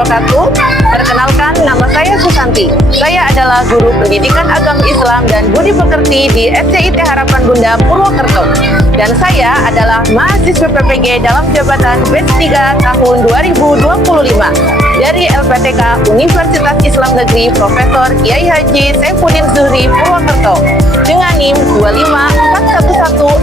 wabarakatuh. Perkenalkan, nama saya Susanti. Saya adalah guru pendidikan agama Islam dan budi pekerti di SCIT Harapan Bunda Purwokerto. Dan saya adalah mahasiswa PPG dalam jabatan batch 3 tahun 2025 dari LPTK Universitas Islam Negeri Profesor Kiai Haji Saifuddin Zuhri Purwokerto dengan NIM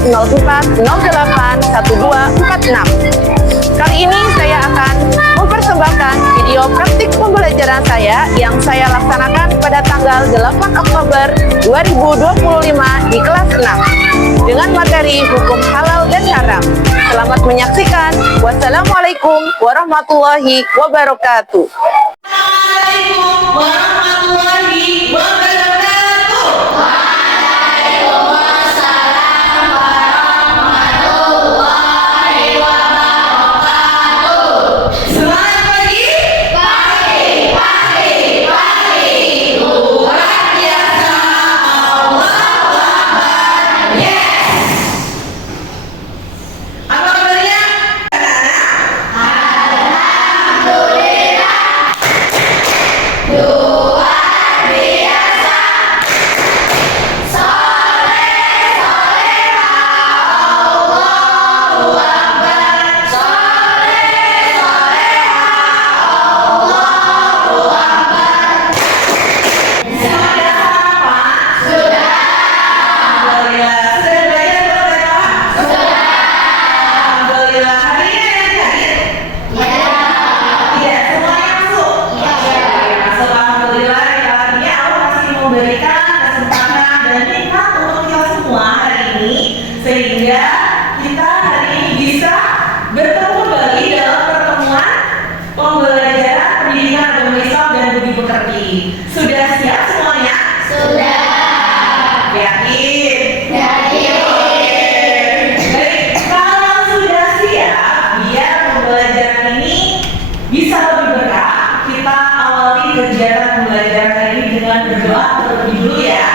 2541104081246. Kali ini saya akan mempersembahkan video praktik pembelajaran saya yang saya laksanakan pada tanggal 8 Oktober 2025 di kelas 6 dengan materi hukum halal dan haram. Selamat menyaksikan. Wassalamualaikum warahmatullahi wabarakatuh. Waalaikumsalam warahmatullahi wabarakatuh. Waalaikumsalam warahmatullahi wabarakatuh. Selamat pagi. Pagi. Luar biasa. Allahu Akbar. Yes. Apa kabarnya? Alhamdulillah. Luar biasa. Soleh soleha. Allahu Akbar. Soleh soleha. Allahu Akbar. Sudah apa? Sudah. Alhamdulillah. Sudah belajar belum ya, Pak? Sudah. Alhamdulillah. Hari ini ada yang hadir? Ya. Tidak semuanya masuk? Ya. Masuk. Alhamdulillah. Artinya Allah masih memberikan kesempatan dan nikmat untuk kita semua hari ini, sehingga kita hari ini bisa bertemu kembali dalam pertemuan pembelajaran pendidikan agama Islam dan budi pekerti. Sudah siap semuanya? Sudah. Yakin? Yakin. Baik, kalau sudah siap, biar pembelajaran ini bisa lebih berkah, kita awali kegiatan pembelajaran hari ini dengan berdoa terlebih dulu ya.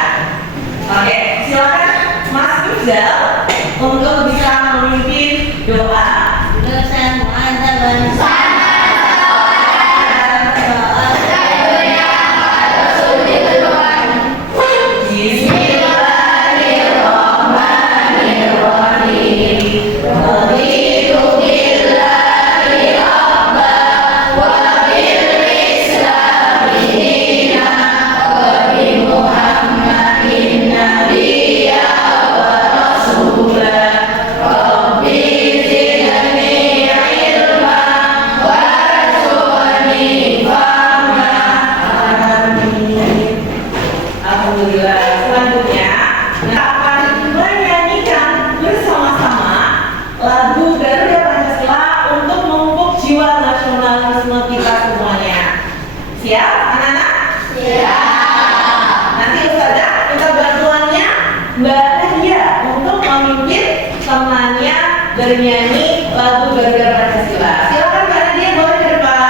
Oke, silakan Mas Ifdal untuk bisa memimpin doa. Alhamdulillah. Selanjutnya kita akan menyanyikan bersama-sama lagu Garuda Pancasila untuk memupuk jiwa nasionalisme kita semuanya. Siap, anak-anak? Siap. Nanti Ustazah minta bantuannya Mbak Nadia untuk memimpin temannya bernyanyi lagu Garuda Pancasila. Silakan Mbak Nadia, boleh ke depan.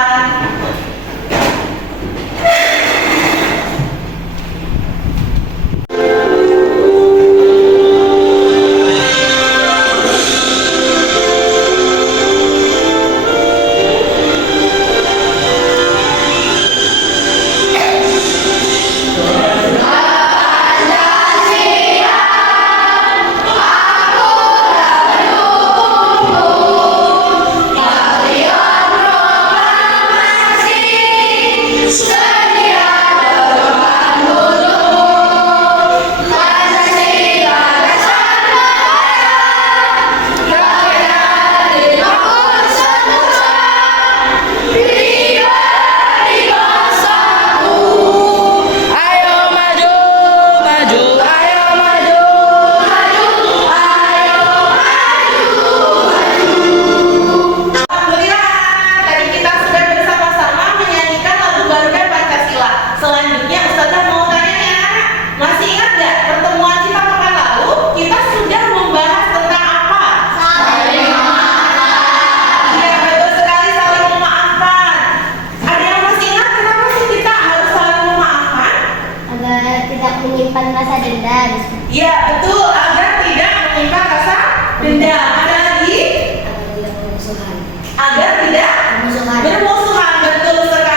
Ya betul, agar tidak menyimpan rasa dendam. Ada lagi? Agar tidak bermusuhan. Betul sekali.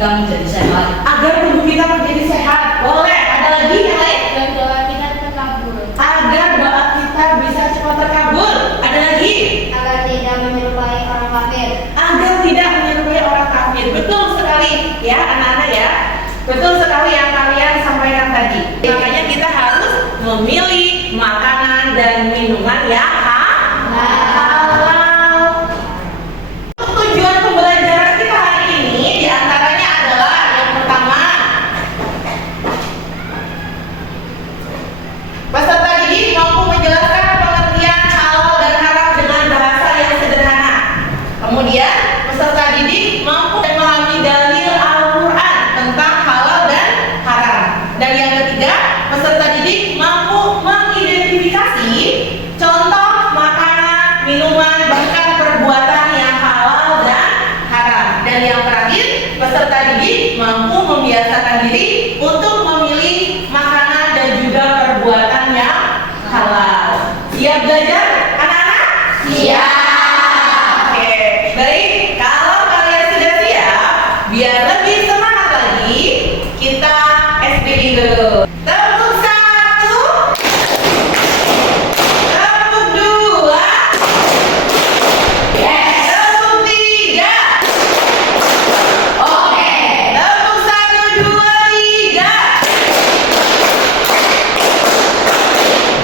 kita menjadi sehat. Agar tubuh kita menjadi sehat. Boleh. Ada lagi yang lain? Dan doa kita terkabul. Agar doa kita bisa cepat terkabul. Ada lagi? Agar tidak menyerupai orang kafir. Agar tidak menyerupai orang kafir. Betul sekali ya anak-anak ya. Betul sekali yang kalian sampaikan tadi. Makanya kita harus memilih makanan dan minuman yang halal. Tujuan pembelajaran kita hari ini diantaranya adalah yang pertama, peserta didik mampu menjelaskan pengertian halal dan haram dengan bahasa yang sederhana. Kemudian peserta didik mampu memahami dalil Al-Quran tentang halal dan haram. Dan yang ketiga, peserta didik mampu mengidentifikasi contoh makanan, minuman, bahkan perbuatan yang halal dan haram. Dan yang terakhir, peserta didik mampu membiasakan diri untuk memilih makanan dan juga perbuatan yang halal. Siap belajar, anak-anak? Siap. Oke, baik. Kalau kalian sudah siap, biar lebih semangat lagi, kita SBI dulu. Tepuk satu, tepuk dua, tepuk tiga. Oke, tepuk satu, dua, tiga.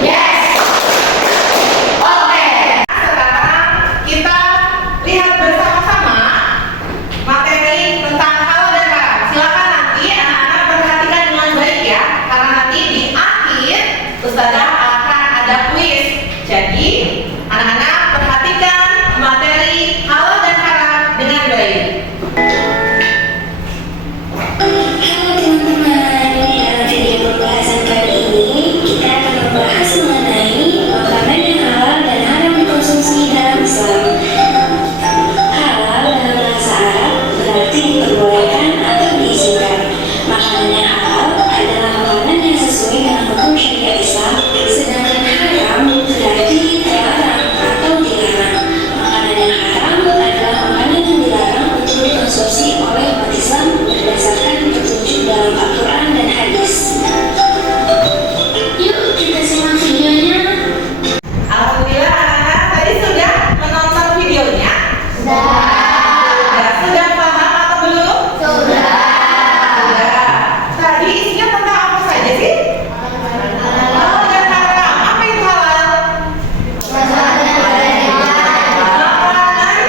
Yes. Oke. Sekarang kita lihat bersama-sama materi tentang halal dan haram. Silakan nanti anak-anak perhatikan dengan baik ya, karena nanti di akhir Ustazah akan ada kuis. Jadi anak-anak perhatikan materi halal dan haram dengan baik. Halo teman-teman, dalam video pembahasan kali ini kita akan membahas mengenai makanan yang halal dan haram dikonsumsi dalam Islam. Halal dalam bahasa Arab berarti diperbolehkan atau diizinkan. Makanan yang halal adalah makanan yang sesuai dengan hukum syariat Islam, sedangkan haram berarti terlarang atau dilarang. Makanan yang haram adalah makanan yang dilarang untuk dikonsumsi oleh umat Islam berdasarkan petunjuk dalam Al-Quran dan hadis. Yuk kita simak videonya. Alhamdulillah anak-anak tadi sudah menonton videonya. Sudah paham atau belum? Sudah. Tadi isinya tentang apa saja sih? Halal dan haram. Apa itu halal? Makanan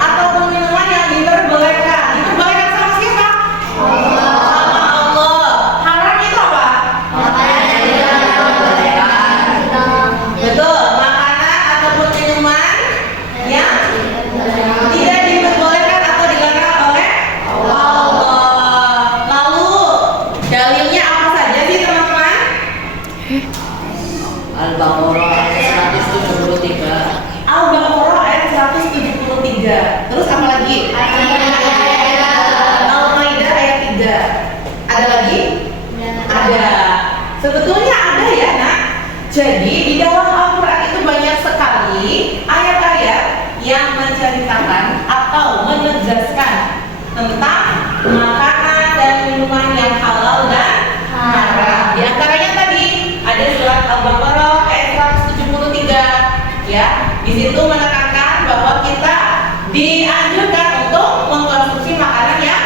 ataupun minuman yang diperbolehkan. Diperbolehkan sama siapa? Sama Allah. Haram itu apa? Betul, makanan ataupun minuman yang tidak diperbolehkan atau dilarang oleh Allah. Lalu dalilnya apa saja sih teman-teman? Al-Baqarah ayat 173. Al-Baqarah ayat 173. Terus apa lagi? Al-Maidah ayat 3. Ada lagi? Ada. Sebetulnya ada ya nak. Jadi di dalam Al-Quran itu banyak sekali ayat-ayat yang menceritakan atau menegaskan tentang makanan dan minuman yang halal dan haram. Di antaranya tadi ada surat Al-Baqarah ayat 173 ya. Di situ menekankan bahwa kita dianjurkan untuk mengkonsumsi makanan yang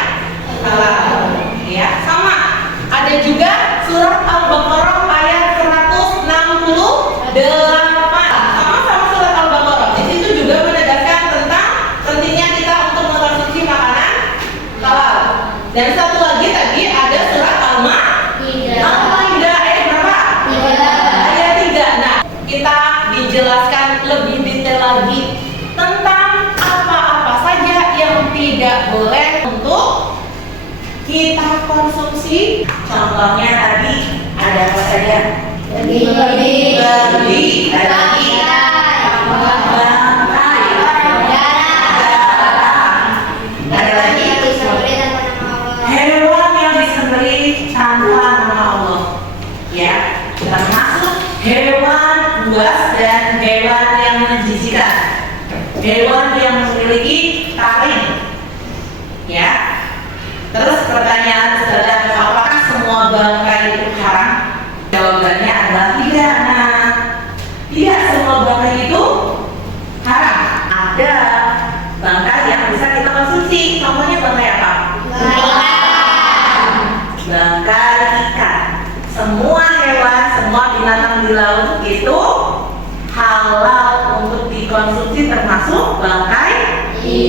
halal. Ya, sama. Ada juga surat Al-Baqarah ayat 168. Sama-sama surat Al-Baqarah. Di situ juga menegaskan tentang pentingnya kita untuk mengkonsumsi makanan halal. Dan satu lagi tadi ada surat Al-Maidah ayat berapa? Ayat 3. Nah, kita dijelaskan lebih detail lagi tentang apa-apa saja yang tidak boleh untuk kita konsumsi. Contohnya tadi ada apa saja? Babi, ada lagi ada lagi hewan yang disembelih tanpa nama Allah. Ya, termasuk hewan buas dan hewan yang menjijikan, hewan yang memiliki taring. Ya, terus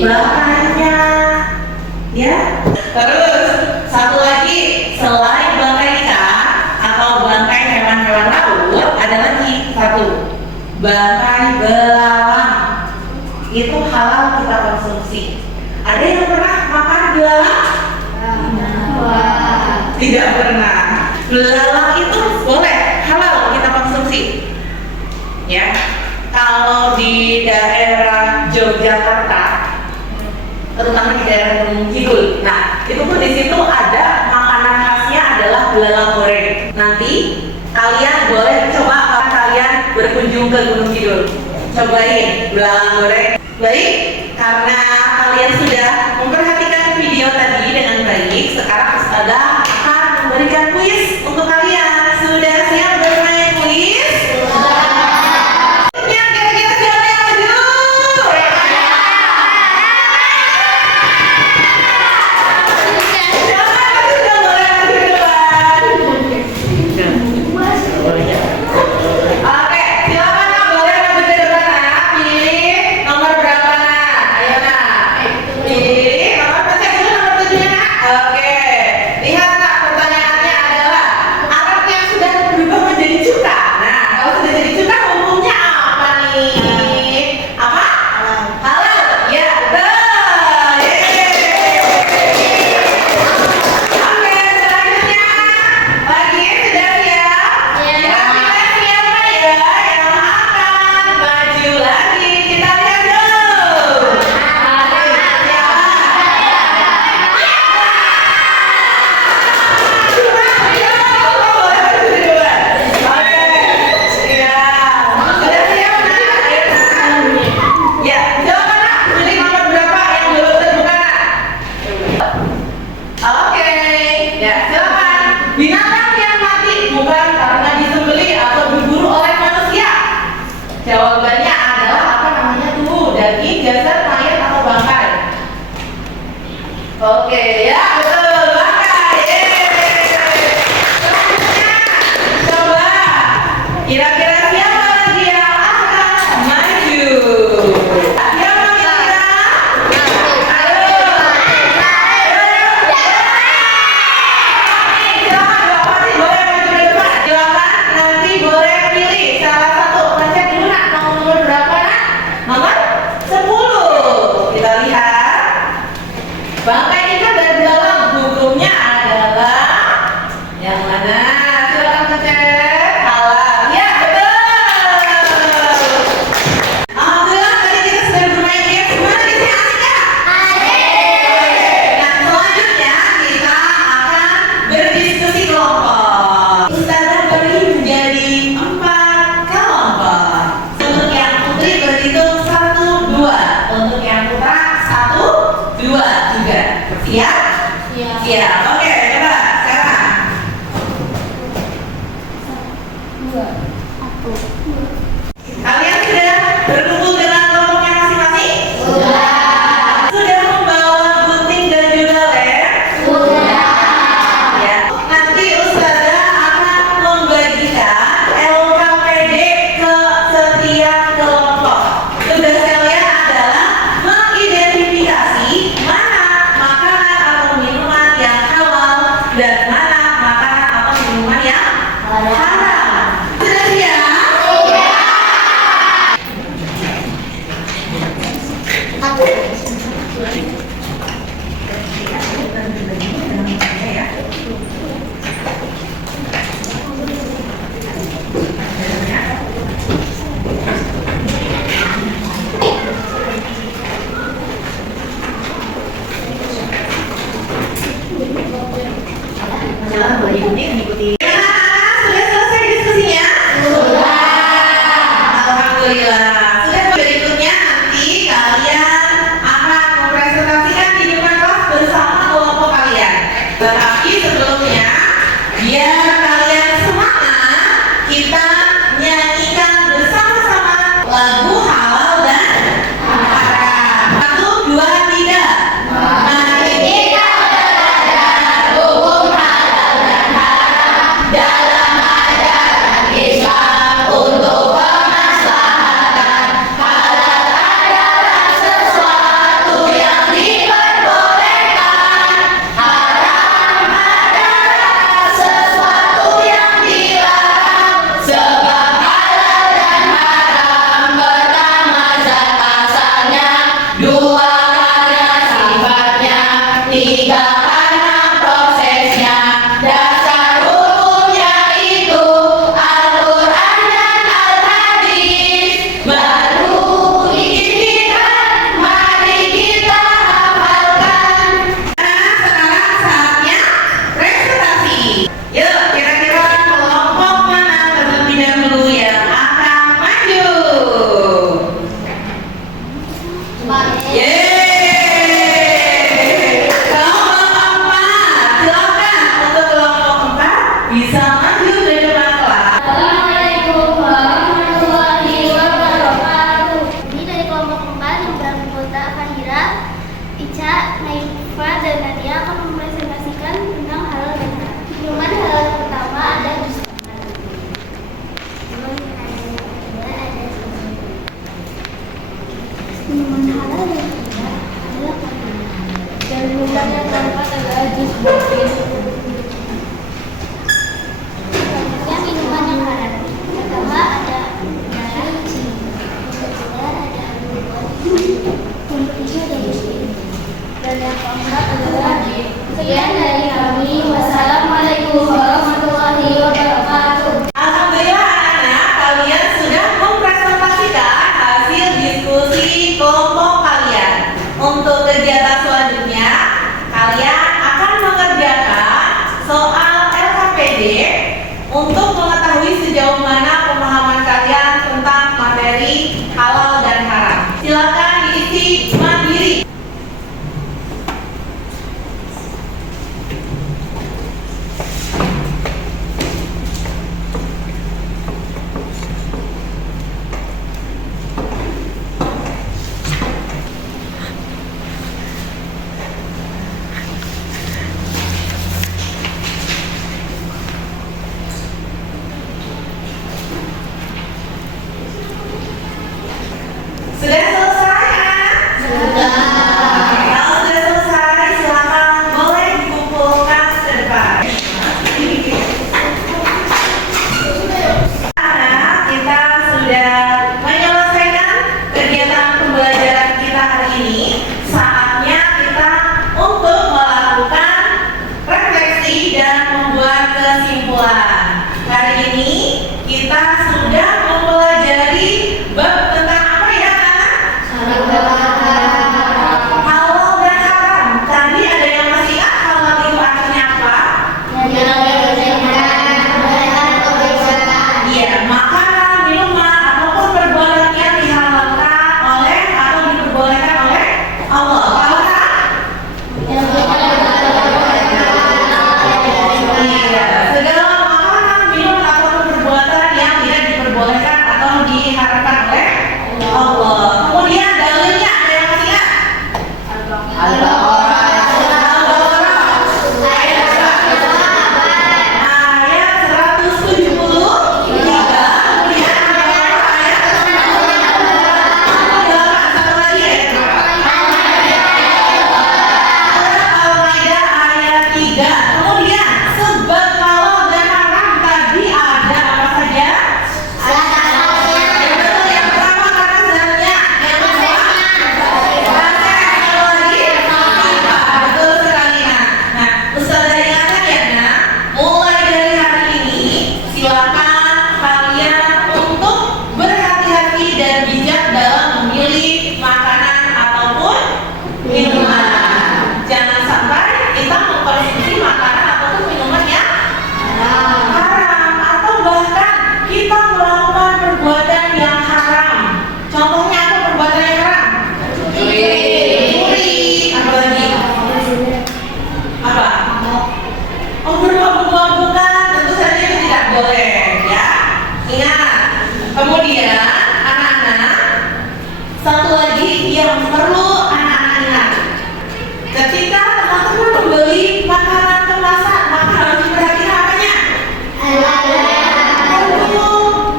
bangkainya. Ya. Terus satu lagi, selain bangkai ikan atau bangkai hewan-hewan laut, ada lagi satu, bangkai belalang. Itu halal kita konsumsi. Ada yang pernah makan belalang? Tidak pernah. Belalang itu boleh halal kita konsumsi. Ya. Kalau di daerah Yogyakarta, terutama di daerah Gunung Kidul, nah itu pun di situ ada makanan khasnya adalah belalang goreng. Nanti kalian boleh coba kalau kalian berkunjung ke Gunung Kidul, cobain belalang goreng. Baik, karena kalian sudah memperhatikan video tadi dengan baik, sekarang Ustazah akan memberikan kuis untuk kalian. Sudah siap bermain kuis? Ya, kira-kira siapa yang maju? Siapa yang sudah boleh maju ke depan? Oke, silakan Nak, boleh maju ke depan Nak. Pilih nomor berapa Nak? Ayo Nak. Pilih nomor, cek dulu nomor 7-nya Nak. Oke. Lihat Nak, pertanyaannya adalah Arab yang sudah berubah menjadi cuka. Nah, kalau sudah jadi cuka hukumnya apa nih? Apa? Halal. Ya, betul. Yeay. Oke, selanjutnya lagi sudah siap? Kira-kira siapa ya yang akan maju lagi? Kita lihat dulu. Ya, silakan Nak, pilih nomor berapa yang belum terbuka Nak? Oke, ya silakan. Binatang yang mati bukan karena disembelih atau diburu oleh manusia. Jawabannya adalah apa namanya tuh? Daging, jasad, mayat atau bangkai? Oke, ya betul, bangkai. Yeay. Selanjutnya, coba kira-kira siapa lagi yang akan maju? Siapa kira-kira? Ayo. Silakan Bapak sih boleh maju ke depan. Silakan nanti boleh pilih salah satu. Baca dulu Nak, nomor berapa Nak? Nomor 10. Kita lihat. Bangkai ikan dan belalang hukumnya adalah yang mana? Silakan ngecek. Halal. Ya, betul. Alhamdulillah tadi kita sudah bermain game. Gimana di sini asik ya? Nah, selanjutnya kita akan berdiskusi kelompok. Ustazah bagi menjadi 4 kelompok. Untuk yang putri berhitung 1, 2. Untuk yang putra 1, 2 juga. Siap? Siap. Oke, coba sekarang. Kalian sudah berkumpul dengan kelompoknya masing-masing? Sudah membawa gunting dan juga lem? Ya. Nanti Ustazah akan membagikan LKPD ke setiap kelompok. Tugas kalian adalah mengidentifikasi mana makanan atau minuman yang halal Bagaimana prosesnya? Dasar hukumnya itu Al-Quran dan Al-Hadis. Baru ikhtiar, mari kita hafalkan. Nah, sekarang saatnya presentasi. Yuk, kira-kira kelompok mana terlebih dahulu yang akan maju? Yeay! Kelompok 4, silakan untuk kelompok 4 bisa maju ke depan kelas. Assalamualaikum warahmatullahi wabarakatuh. Ini dari kelompok 4 yang beranggota Fahira, Ica, Naifa, dan Nadia akan mempresentasikan tentang halal dan haram. Minuman halal yang pertama ada jus tomat. Minuman halal yang kedua adalah kopi. Dan minuman yang keempat adalah jus bokeh. Selanjutnya minuman yang haram. Pertama ada darah cili, yang kedua ada alkohol, yang ketiga ada biskuit, dan yang keempat adalah sekian dari kami. Wassalamualaikum warahmatullahi wabarakatuh. Alhamdulillah anak-anak, kalian sudah mempresentasikan hasil diskusi kelompok kalian. Untuk kegiatan selanjutnya, kalian akan mengerjakan soal LKPD untuk mengetahui sejauh mana pemahaman kalian tentang materi halal dan haram. Silakan diisi mandiri. Sudah selesai, anak? Sudah. Kalau sudah selesai, silakan boleh dikumpulkan ke depan. Anak, kita sudah menyelesaikan kegiatan pembelajaran kita hari ini. Saatnya kita untuk melakukan refleksi dan membuat kesimpulan. Hari ini kita sudah mempelajari bab tentang apa ya, anak? Halal dan haram. Tadi ada yang masih ingat halal itu artinya apa? Iya, makanan, minuman, ataupun perbuatan yang dihalalkan oleh atau diperbolehkan oleh Allah. Kalau haram? Iya, segala makanan, minuman, ataupun perbuatan yang tidak diperbolehkan atau diharamkan oleh Allah. Kemudian dalilnya ada yang masih ingat? Al-Baqarah. Ayat 173. Kemudian ayat 178. Satu lagi ayat berapa? Al-Maidah ayat 3. Kemudian sebab halal dan haram tadi ada apa saja? Betul, yang pertama karena zatnya, yang kedua rasanya, yang lagi betul sekali. Nah, Ustazah ingatkan ya, nak, mulai dari hari ini silakan kalian untuk berhati-hati dan bijak dalam memilih makanan ataupun minuman. Jangan sampai kita mengkonsumsi makanan ataupun minuman yang haram, atau bahkan kita melakukan perbuatan yang haram. Contohnya apa perbuatan yang haram? Curi. Apa lagi? Apa? Oh, bermabuk-mabukan tentu saja itu tidak boleh, ya. Ingat. Kemudian anak-anak, satu lagi yang perlu anak-anak ingat. Ketika teman-teman membeli makanan kemasan, maka harus diperhatikan apanya?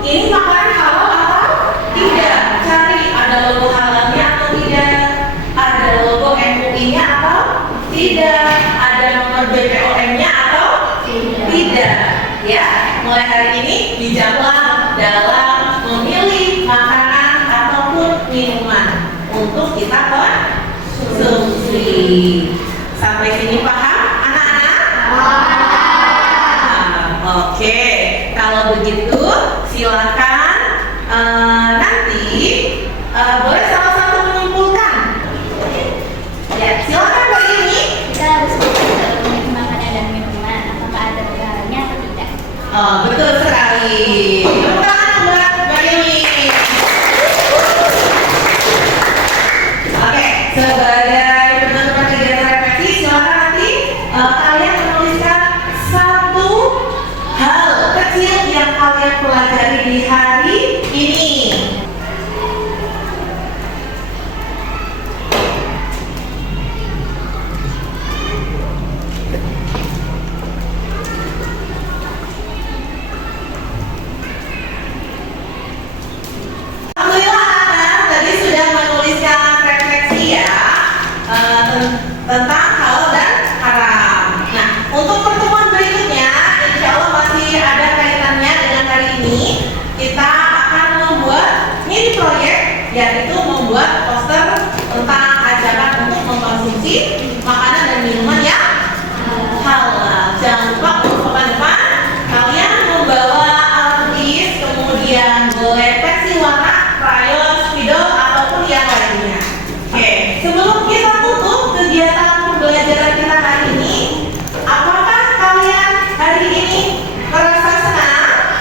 Ini makanan halal atau tidak? Cari ada logo halalnya atau tidak, ada logo MUI-nya atau tidak, ada nomor BPOM-nya atau tidak. Ya, mulai hari ini bijaklah dalam memilih makanan ataupun minuman untuk kita konsumsi. Sampai Sampai sini paham anak-anak? Oke, kalau begitu silakan nanti boleh salah satu menyimpulkan. Ya, silakan Mbak Yuni. Kita harus memilih makanan dan minuman. Apakah ada perkaranya atau tidak? Oh, betul sekali. Tepuk tangan Mbak Yuni. Oke, sebagai penutupan kegiatan refleksi, silakan nanti kalian menuliskan satu hal kecil yang kalian pelajari di hari ini. Alhamdulillah anak-anak tadi sudah menuliskan refleksi ya tentang halal dan haram. Nah, untuk pertemuan berikutnya, insya Allah masih ada kaitannya dengan hari ini. Kita akan membuat mini proyek, yaitu membuat poster tentang ajakan untuk mengkonsumsi makanan dan minuman yang halal. Jangan lupa untuk pekan depan kalian membawa alat tulis, kemudian boleh pensil warna, krayon, spidol ataupun yang lainnya. Oke, sebelum kita tutup kegiatan pembelajaran kita hari ini, apakah kalian hari ini merasa senang?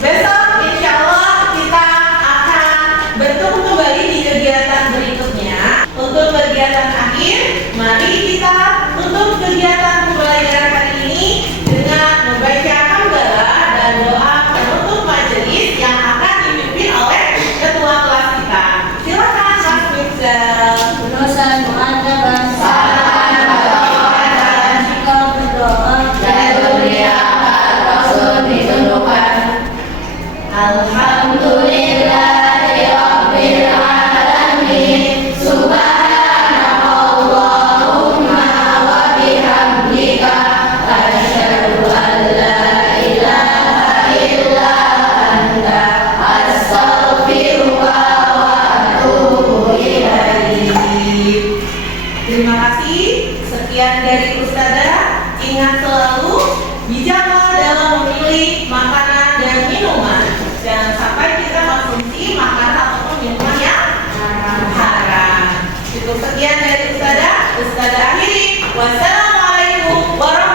Besok insya Allah kita akan bertemu kembali di kegiatan berikutnya. Untuk kegiatan akhir, mari kita tutup kegiatan pembelajaran hari ini dengan membaca hamdalah dan doa penutup majelis yang akan dipimpin oleh ketua kelas kita. Silakan Mas Mixel. Dosa ada bangsa dan jika berdoa dan dunia Rasul ditundukkan. Alhamdulillahirabbil alamin. Subhanallahumma wa bihamdika asyhadu an la ilaha illa anta astaghfiruka wa atubu ilaik. Terima kasih. Sekian dari Ustazah. Ingat selalu bijaklah dalam memilih makanan dan minuman. Jangan sampai kita konsumsi makanan ataupun minuman yang haram. Cukup sekian dari Ustazah. Ustazah akhiri. Wassalamualaikum warahmatullahi wabarakatuh.